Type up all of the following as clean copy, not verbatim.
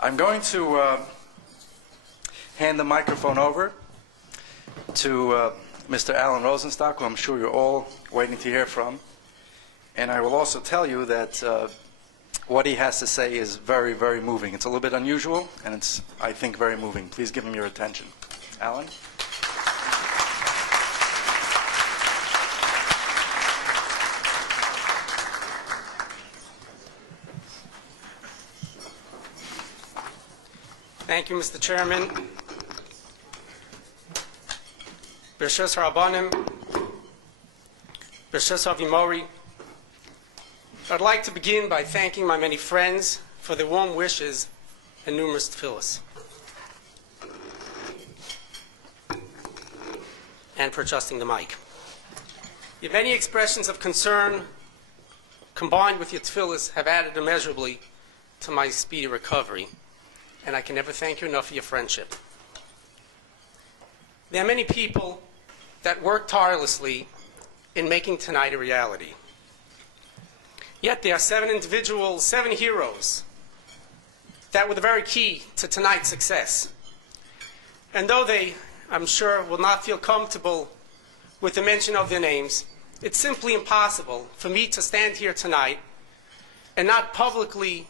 I'm going to hand the microphone over to Mr. Alan Rosenstock, who I'm sure you're all waiting to hear from. And I will also tell you that what he has to say is very, very moving. It's a little bit unusual, and it's, I think, very moving. Please give him your attention. Alan? Thank you, Mr. Chairman. B'Shus Rabbanim, B'Shus Avimori. I'd like to begin by thanking my many friends for their warm wishes and numerous tefillos, and for adjusting the mic. Your many expressions of concern, combined with your tefillos, have added immeasurably to my speedy recovery, and I can never thank you enough for your friendship. There are many people that work tirelessly in making tonight a reality. Yet there are 7 individuals, 7 heroes, that were the very key to tonight's success. And though they, I'm sure, will not feel comfortable with the mention of their names, it's simply impossible for me to stand here tonight and not publicly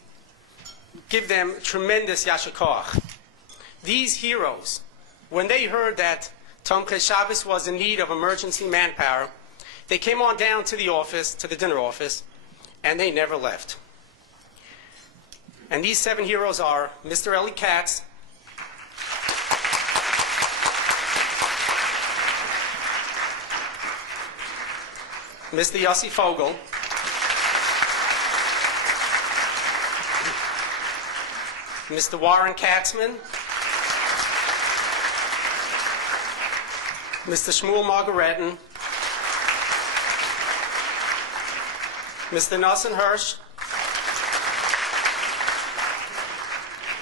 give them tremendous yasher koach. These heroes, when they heard that Tomche Shabbos was in need of emergency manpower, they came on down to the office, to the dinner office, and they never left. And these 7 heroes are Mr. Eli Katz, Mr. Yossi Fogel, Mr. Warren Katzman, Mr. Shmuel Margaretin, Mr. Nassim Hirsch,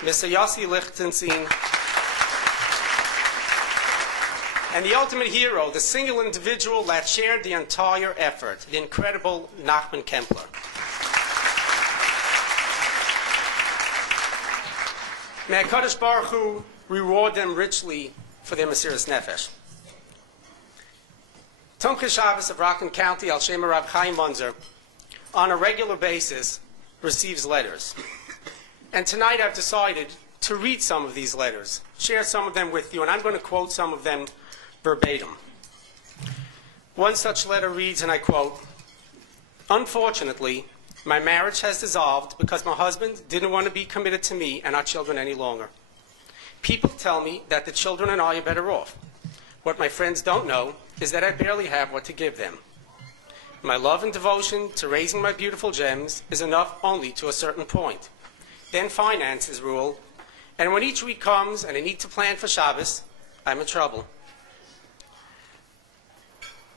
Mr. Yossi Lichtenstein, and the ultimate hero, the single individual that shared the entire effort, the incredible Nachman Kempler. May HaKadosh Baruch Hu reward them richly for their Mesiras Nefesh. Tomche Shabbos of Rockland County, Al Shem Rav Chaim Munzer, on a regular basis receives letters. And tonight I've decided to read some of these letters, share some of them with you, and I'm going to quote some of them verbatim. One such letter reads, and I quote, "Unfortunately, my marriage has dissolved because my husband didn't want to be committed to me and our children any longer. People tell me that the children and I are better off. What my friends don't know is that I barely have what to give them. My love and devotion to raising my beautiful gems is enough only to a certain point. Then finances rule, and when each week comes and I need to plan for Shabbos, I'm in trouble.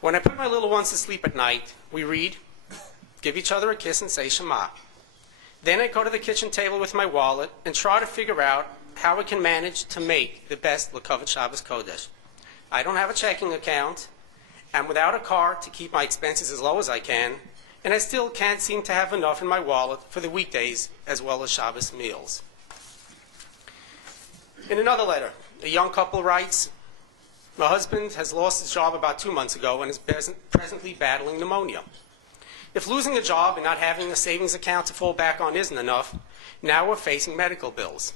When I put my little ones to sleep at night, we read, give each other a kiss and say Shema. Then I go to the kitchen table with my wallet and try to figure out how I can manage to make the best L'Kavod Shabbos Kodesh. I don't have a checking account. I'm without a car to keep my expenses as low as I can, and I still can't seem to have enough in my wallet for the weekdays as well as Shabbos meals." In another letter, a young couple writes, "My husband has lost his job about 2 months ago and is presently battling pneumonia. If losing a job and not having a savings account to fall back on isn't enough, now we're facing medical bills.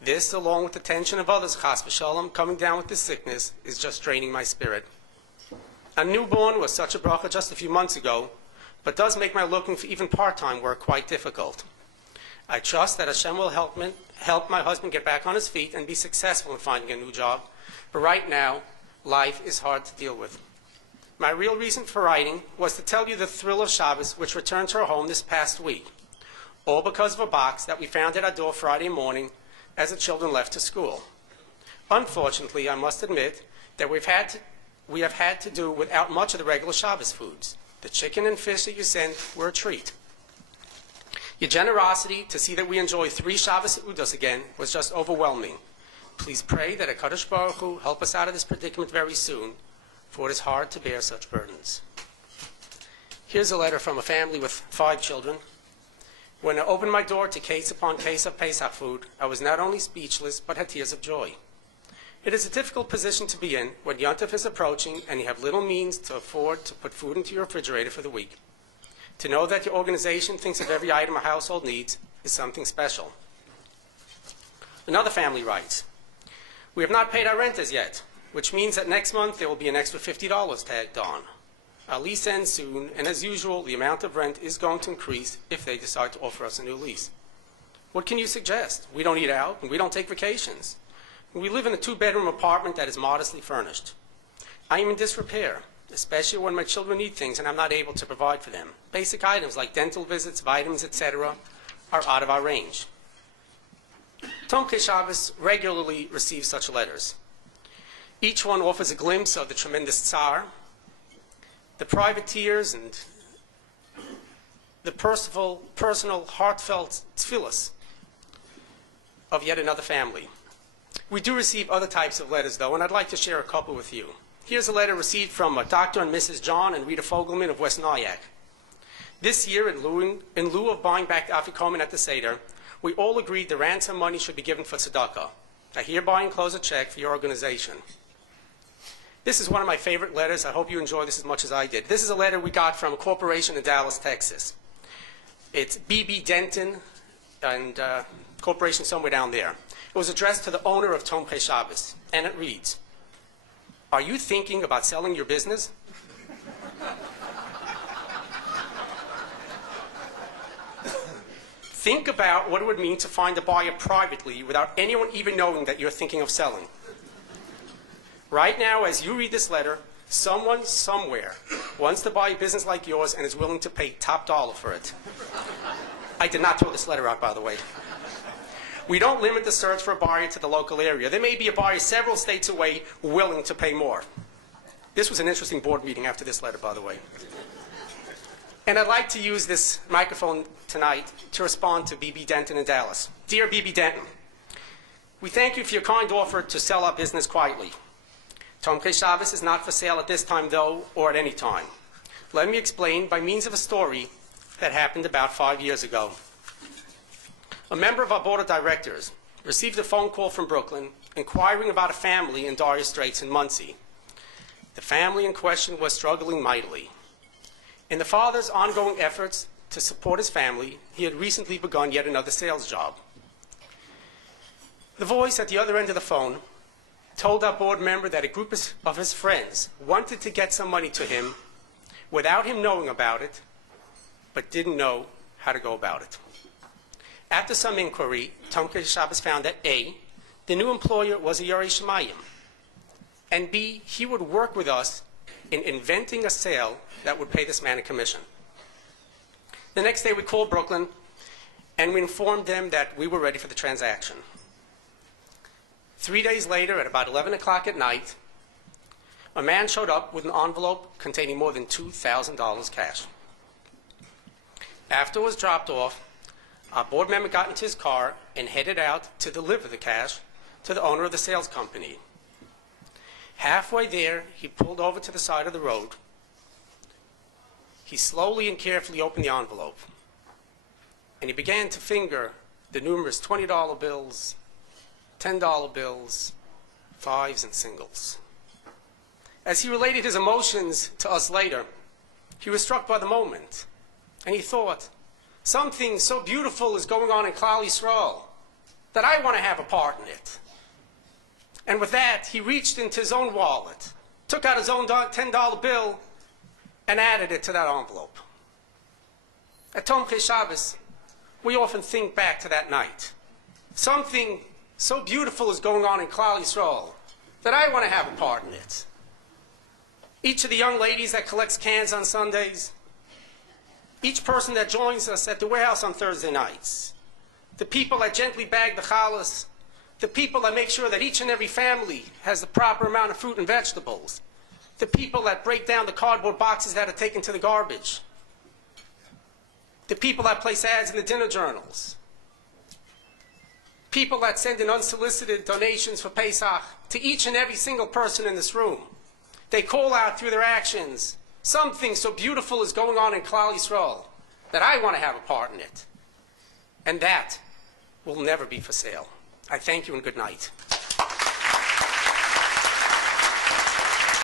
This, along with the tension of others, chas v'shalom, coming down with this sickness, is just draining my spirit. A newborn was such a bracha just a few months ago, but does make my looking for even part-time work quite difficult. I trust that Hashem will help my husband get back on his feet and be successful in finding a new job, but right now, life is hard to deal with. My real reason for writing was to tell you the thrill of Shabbos, which returned to our home this past week, all because of a box that we found at our door Friday morning as the children left to school. Unfortunately, I must admit that we have had to do without much of the regular Shabbos foods. The chicken and fish that you sent were a treat. Your generosity to see that we enjoy 3 Shabbos Udos again was just overwhelming. Please pray that HaKadosh Baruch Hu help us out of this predicament very soon, for it is hard to bear such burdens." Here's a letter from a family with 5 children. When I opened my door to case upon case of Pesach food, I was not only speechless, but had tears of joy. It is a difficult position to be in when Yontif is approaching and you have little means to afford to put food into your refrigerator for the week. To know that your organization thinks of every item a household needs is something special. Another family writes, "We have not paid our rent as yet, which means that next month there will be an extra $50 tagged on. Our lease ends soon, and as usual, the amount of rent is going to increase if they decide to offer us a new lease. What can you suggest? We don't eat out, and we don't take vacations. We live in a 2-bedroom apartment that is modestly furnished. I am in disrepair, especially when my children need things and I'm not able to provide for them. Basic items like dental visits, vitamins, etc. are out of our range." Tomche Shabbos regularly receives such letters. Each one offers a glimpse of the tremendous tsar, the private tears, and the personal heartfelt tefillas of yet another family. We do receive other types of letters, though, and I'd like to share a couple with you. Here's a letter received from Dr. and Mrs. John and Rita Fogelman of West Nyack. This year, in lieu of buying back the Afikomen at the Seder, we all agreed the ransom money should be given for tzedakah. I hereby enclose a check for your organization. This is one of my favorite letters. I hope you enjoy this as much as I did. This is a letter we got from a corporation in Dallas, Texas. It's B.B. Denton and corporation somewhere down there. It was addressed to the owner of Tomche Shabbos, and it reads, "Are you thinking about selling your business? Think about what it would mean to find a buyer privately without anyone even knowing that you're thinking of selling. Right now, as you read this letter, someone somewhere wants to buy a business like yours and is willing to pay top dollar for it." I did not throw this letter out, by the way. We don't limit the search for a buyer to the local area. There may be a buyer several states away willing to pay more. This was an interesting board meeting after this letter, by the way. And I'd like to use this microphone tonight to respond to B.B. Denton in Dallas. Dear B.B. Denton, we thank you for your kind offer to sell our business quietly. Tomche Shabbos is not for sale at this time, though, or at any time. Let me explain by means of a story that happened about 5 years ago. A member of our board of directors received a phone call from Brooklyn inquiring about a family in Dire Straits in Muncie. The family in question was struggling mightily. In the father's ongoing efforts to support his family, he had recently begun yet another sales job. The voice at the other end of the phone told our board member that a group of his friends wanted to get some money to him without him knowing about it, but didn't know how to go about it. After some inquiry, Tomche Shabbos found that A, the new employer was a Yarei Shemayim, and B, he would work with us in inventing a sale that would pay this man a commission. The next day we called Brooklyn and we informed them that we were ready for the transaction. 3 days later, at about 11 o'clock at night, a man showed up with an envelope containing more than $2,000 cash. After it was dropped off, our board member got into his car and headed out to deliver the cash to the owner of the sales company. Halfway there, he pulled over to the side of the road. He slowly and carefully opened the envelope, and he began to finger the numerous $20 bills, $10 bills, fives, and singles. As he related his emotions to us later, he was struck by the moment, and he thought, something so beautiful is going on in Klal Yisrael that I want to have a part in it. And with that, he reached into his own wallet, took out his own $10 bill, and added it to that envelope. At Tomche Shabbos, we often think back to that night. Something so beautiful is going on in Klal Yisrael that I want to have a part in it. Each of the young ladies that collects cans on Sundays, each person that joins us at the warehouse on Thursday nights, the people that gently bag the challahs, the people that make sure that each and every family has the proper amount of fruit and vegetables, the people that break down the cardboard boxes that are taken to the garbage, the people that place ads in the dinner journals, people that send in unsolicited donations for Pesach to each and every single person in this room. They call out through their actions, something so beautiful is going on in Klal Yisrael that I want to have a part in it. And that will never be for sale. I thank you and good night.